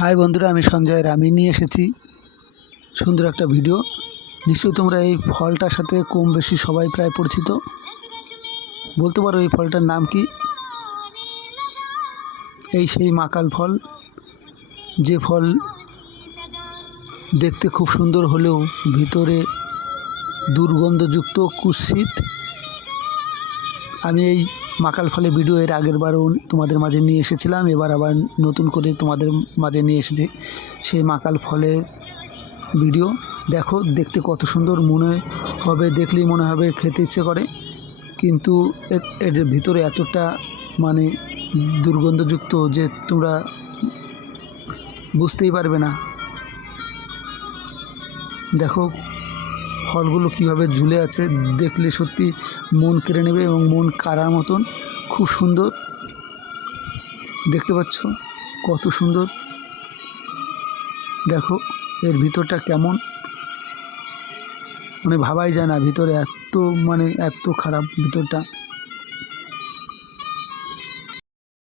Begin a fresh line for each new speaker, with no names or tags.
High বন্ধুরা, আমি Sanjay rummy নিয়ে এসেছি। সুন্দর একটা ভিডিও। নিশ্চয়ই তোমরা এই ফলটার সাথে কম বেশি সবাই প্রায় পরিচিত। বলতে পারো এই ফলটার নাম কি? এই সেই মাকাল ফল। যে ফল দেখতে খুব সুন্দর হলেও ভিতরে দুর্গন্ধযুক্ত কুৎসিত আমি এই মাকাল ফলে ভিডিও এর আগের বারও তোমাদের মাঝে নিয়ে এসেছিলাম, এবার আবার নতুন করে তোমাদের মাঝে নিয়ে এসেছি সেই মাকাল ফলের ভিডিও। দেখো, দেখতে কত সুন্দর, মনে হবে, দেখলেই মনে হবে খেতে ইচ্ছে করে, কিন্তু এর ভিতরে এতটা মানে দুর্গন্ধযুক্ত যে তোমরা বুঝতেই পারবে না। দেখো ফলগুলো কীভাবে ঝুলে আছে দেখলে সত্যি মন কেড়ে নেবে এবং মন কারার মতন। খুব সুন্দর। দেখতে পাচ্ছ? কত সুন্দর। দেখো, এর ভিতরটা কেমন। মানে ভাবাই যায় না ভিতরে এত মানে এত খারাপ ভিতরটা।